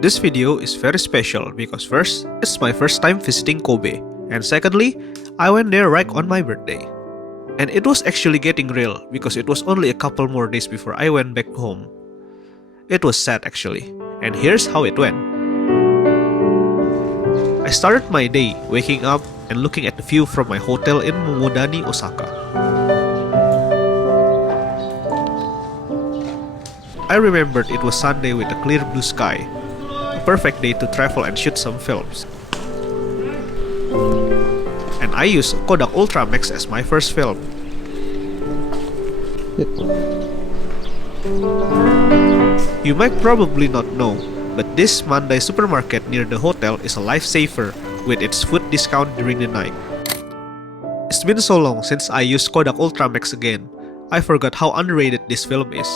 This video is very special because first, it's my first time visiting Kobe, and secondly, I went there right on my birthday. And it was actually getting real because it was only a couple more days before I went back home. It was sad actually, and here's how it went. I started my day waking up and looking at the view from my hotel in Momodani, Osaka. I remembered it was Sunday with a clear blue sky, a perfect day to travel and shoot some films. And I used Kodak Ultra Max as my first film. You might probably not know, but this Mandai supermarket near the hotel is a lifesaver with its food discount during the night. It's been so long since I used Kodak Ultra Max again, I forgot how underrated this film is.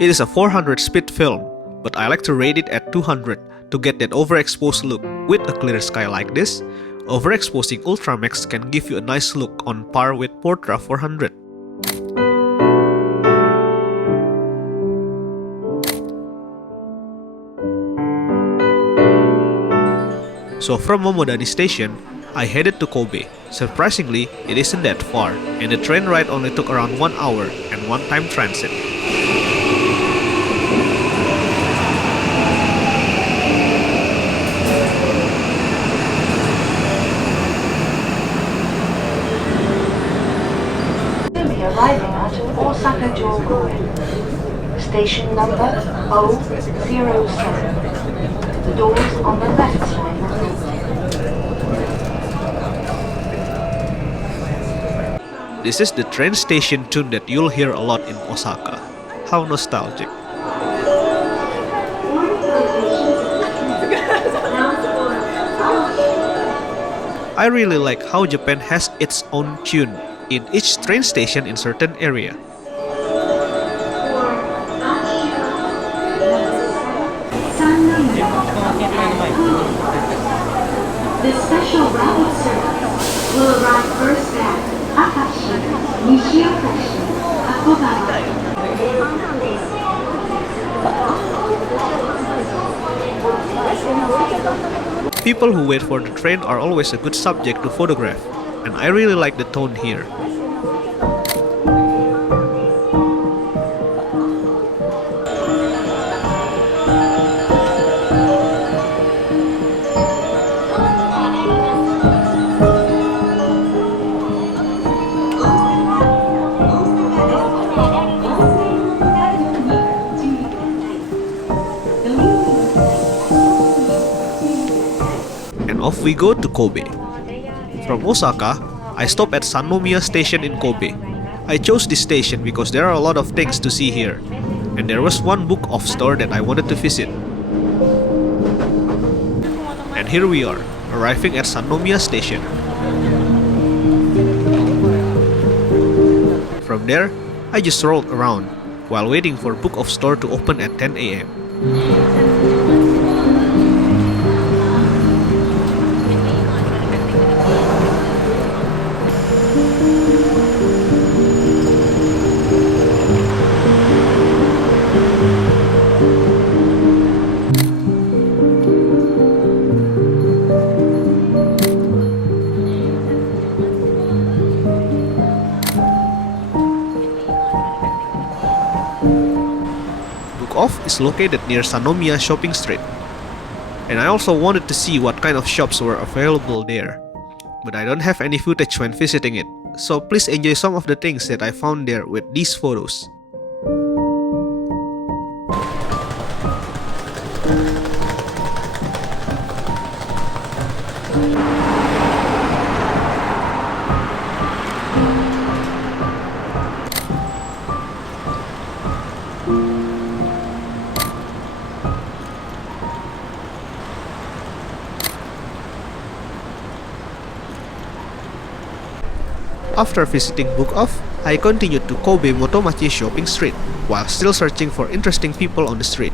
It is a 400 speed film, but I like to rate it at 200 to get that overexposed look. With a clear sky like this, overexposing Ultra Max can give you a nice look on par with Portra 400. So from Momodani station, I headed to Kobe. Surprisingly, it isn't that far, and the train ride only took around 1 hour and one-time transit. Arriving at Osaka Jogo, station number 007. The doors on the left side. This is the train station tune that you'll hear a lot in Osaka. How nostalgic. I really like how Japan has its own tune in each train station in certain area. The special rapid service will arrive first at Akashi, Nishiokashi, Akobara. People who wait for the train are always a good subject to photograph, and I really like the tone here. Off we go to Kobe. From Osaka, I stop at Sannomiya Station in Kobe. I chose this station because there are a lot of things to see here, and there was one book off store that I wanted to visit. And here we are, arriving at Sannomiya Station. From there, I just rolled around while waiting for book off store to open at 10 AM. Off is located near Sannomiya Shopping Street, and I also wanted to see what kind of shops were available there, but I don't have any footage when visiting it, so please enjoy some of the things that I found there with these photos. After visiting Book Off, I continued to Kobe Motomachi Shopping Street, while still searching for interesting people on the street.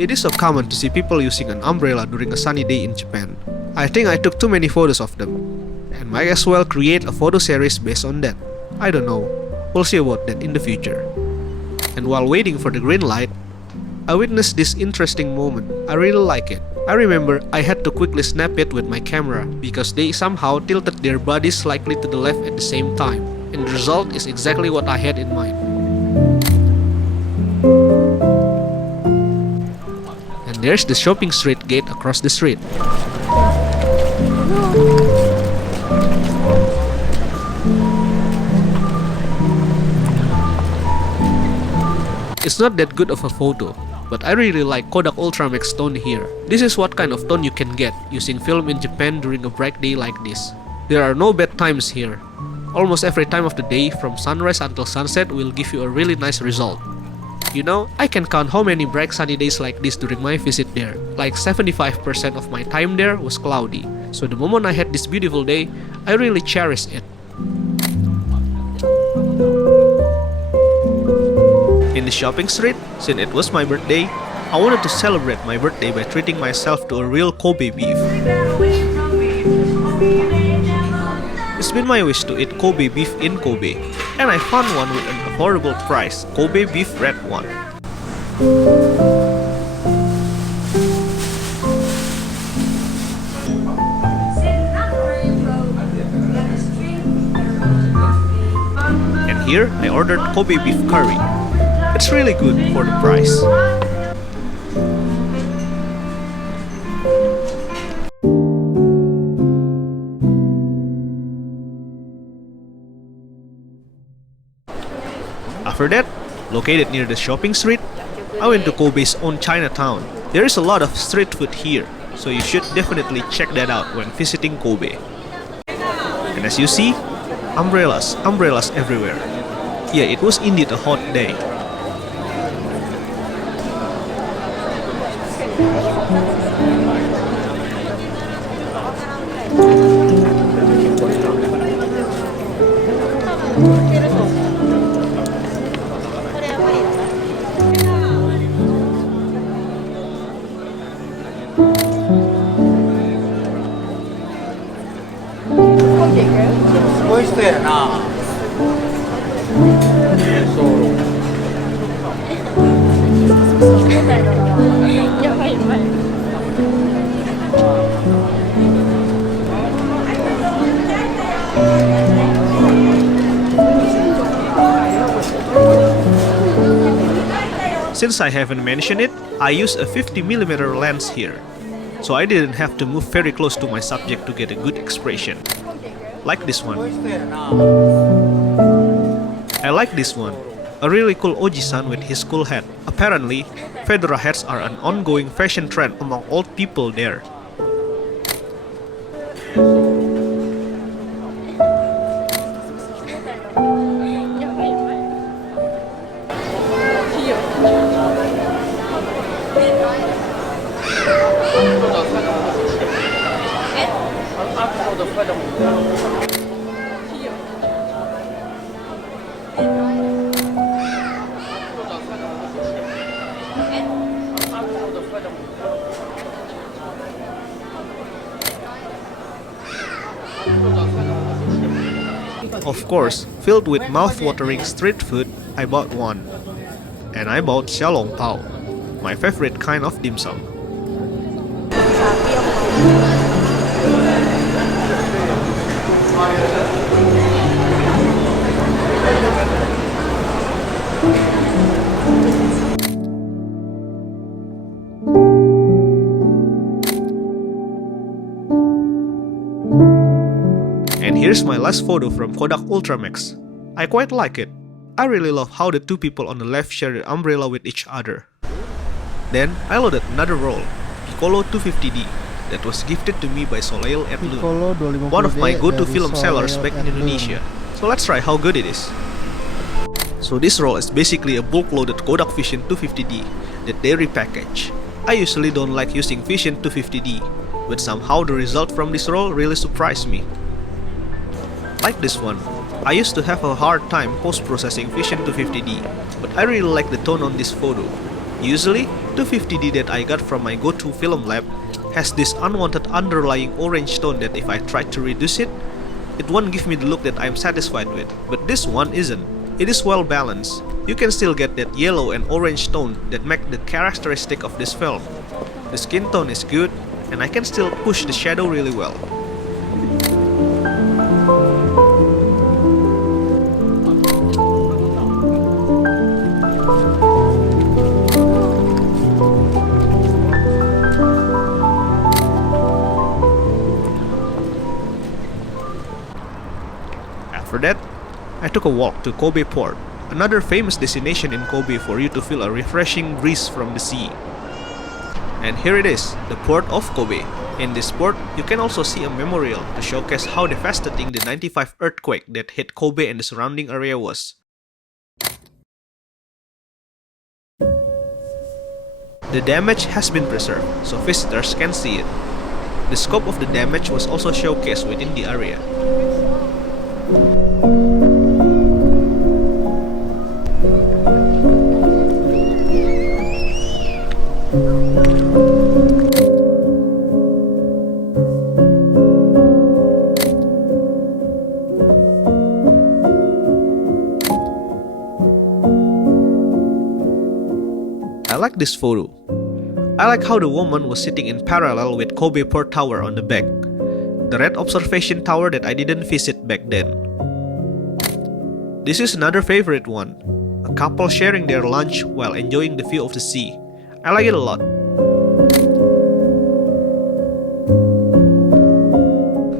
It is so common to see people using an umbrella during a sunny day in Japan. I think I took too many photos of them, and might as well create a photo series based on that. I don't know, we'll see about that in the future. And while waiting for the green light, I witnessed this interesting moment. I really like it. I remember I had to quickly snap it with my camera because they somehow tilted their bodies slightly to the left at the same time, and the result is exactly what I had in mind. And there's the shopping street gate across the street. It's not that good of a photo, but I really like Kodak Ultramax tone here. This is what kind of tone you can get using film in Japan during a bright day like this. There are no bad times here. Almost every time of the day from sunrise until sunset will give you a really nice result. You know, I can count how many bright sunny days like this during my visit there. Like 75% of my time there was cloudy. So the moment I had this beautiful day, I really cherished it. In the shopping street, since it was my birthday, I wanted to celebrate my birthday by treating myself to a real Kobe beef. It's been my wish to eat Kobe beef in Kobe, and I found one with an affordable price, Kobe beef red one. And here I ordered Kobe beef curry. It's really good for the price. After that, located near the shopping street, I went to Kobe's own Chinatown. There is a lot of street food here, so you should definitely check that out when visiting Kobe. And as you see, umbrellas everywhere. Yeah, it was indeed a hot day. Since I haven't mentioned it, I use a 50mm lens here, so I didn't have to move very close to my subject to get a good expression. Like this one. I like this one. A really cool Oji-san with his cool hat. Apparently, fedora hats are an ongoing fashion trend among old people there. Of course, filled with mouth-watering street food, I bought one. And I bought xiaolong pao, my favorite kind of dim sum. And here's my last photo from Kodak Ultramax. I quite like it. I really love how the two people on the left share the umbrella with each other. Then I loaded another roll, Piccolo 250D, that was gifted to me by Soleil at Lune, one of my go-to film sellers back in Indonesia. So let's try how good it is. So this roll is basically a bulk-loaded Kodak Vision 250D that they repackage. I usually don't like using Vision 250D, but somehow the result from this roll really surprised me. Like this one, I used to have a hard time post-processing Vision 250D, but I really like the tone on this photo. Usually, the 50D that I got from my go-to film lab has this unwanted underlying orange tone that if I try to reduce it, it won't give me the look that I'm satisfied with, but this one isn't. It is well balanced. You can still get that yellow and orange tone that make the characteristic of this film. The skin tone is good, and I can still push the shadow really well. After that, I took a walk to Kobe Port, another famous destination in Kobe for you to feel a refreshing breeze from the sea. And here it is, the port of Kobe. In this port, you can also see a memorial to showcase how devastating the 95 earthquake that hit Kobe and the surrounding area was. The damage has been preserved, so visitors can see it. The scope of the damage was also showcased within the area. I like this photo. I like how the woman was sitting in parallel with Kobe Port Tower on the back, the red observation tower that I didn't visit back then. This is another favorite one, a couple sharing their lunch while enjoying the view of the sea. I like it a lot.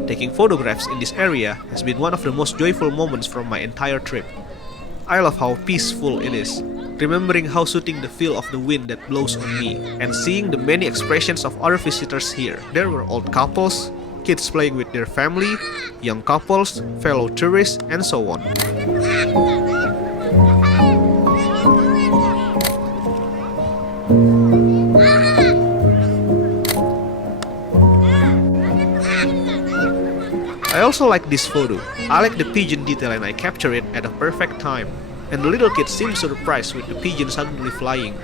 Taking photographs in this area has been one of the most joyful moments from my entire trip. I love how peaceful it is, remembering how soothing the feel of the wind that blows on me, and seeing the many expressions of other visitors here. There were old couples, kids playing with their family, young couples, fellow tourists, and so on. I also like this photo. I like the pigeon detail and I capture it at a perfect time. And the little kid seems surprised with the pigeon suddenly flying.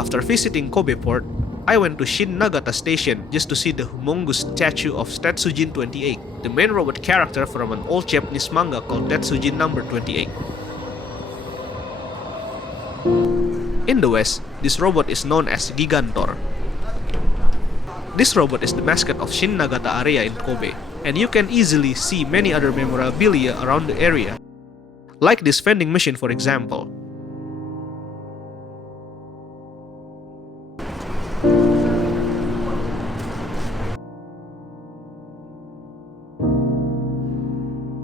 After visiting Kobe Port, I went to Shin Nagata Station just to see the humongous statue of Tetsujin 28, the main robot character from an old Japanese manga called Tetsujin number 28. In the West, this robot is known as Gigantor. This robot is the mascot of Shin Nagata area in Kobe, and you can easily see many other memorabilia around the area, like this vending machine for example.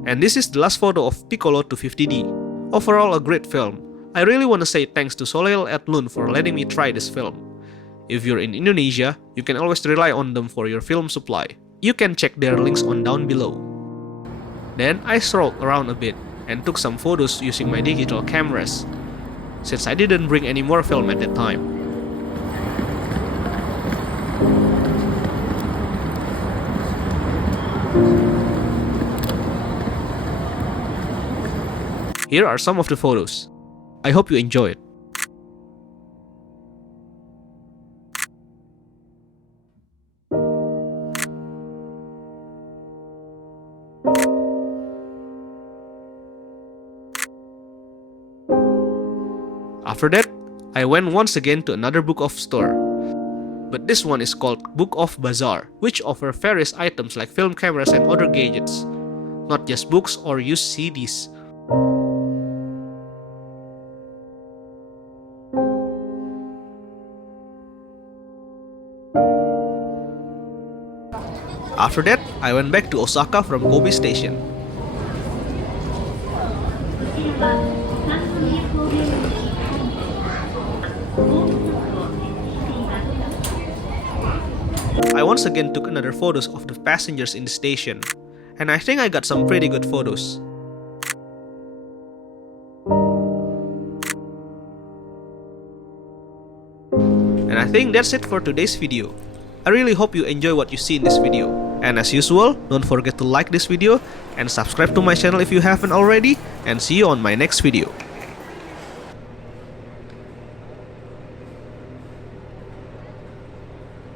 And this is the last photo of Piccolo to 50D. Overall a great film. I really want to say thanks to Soleil at Lune for letting me try this film. If you're in Indonesia, you can always rely on them for your film supply. You can check their links on down below. Then I strolled around a bit and took some photos using my digital cameras, since I didn't bring any more film at that time. Here are some of the photos. I hope you enjoy it. After that, I went once again to another book of store. But this one is called Book of Bazaar, which offer various items like film cameras and other gadgets, not just books or used CDs. After that, I went back to Osaka from Kobe Station. I once again took another photos of the passengers in the station, and I think I got some pretty good photos. And I think that's it for today's video. I really hope you enjoy what you see in this video. And as usual, don't forget to like this video and subscribe to my channel if you haven't already, and see you on my next video.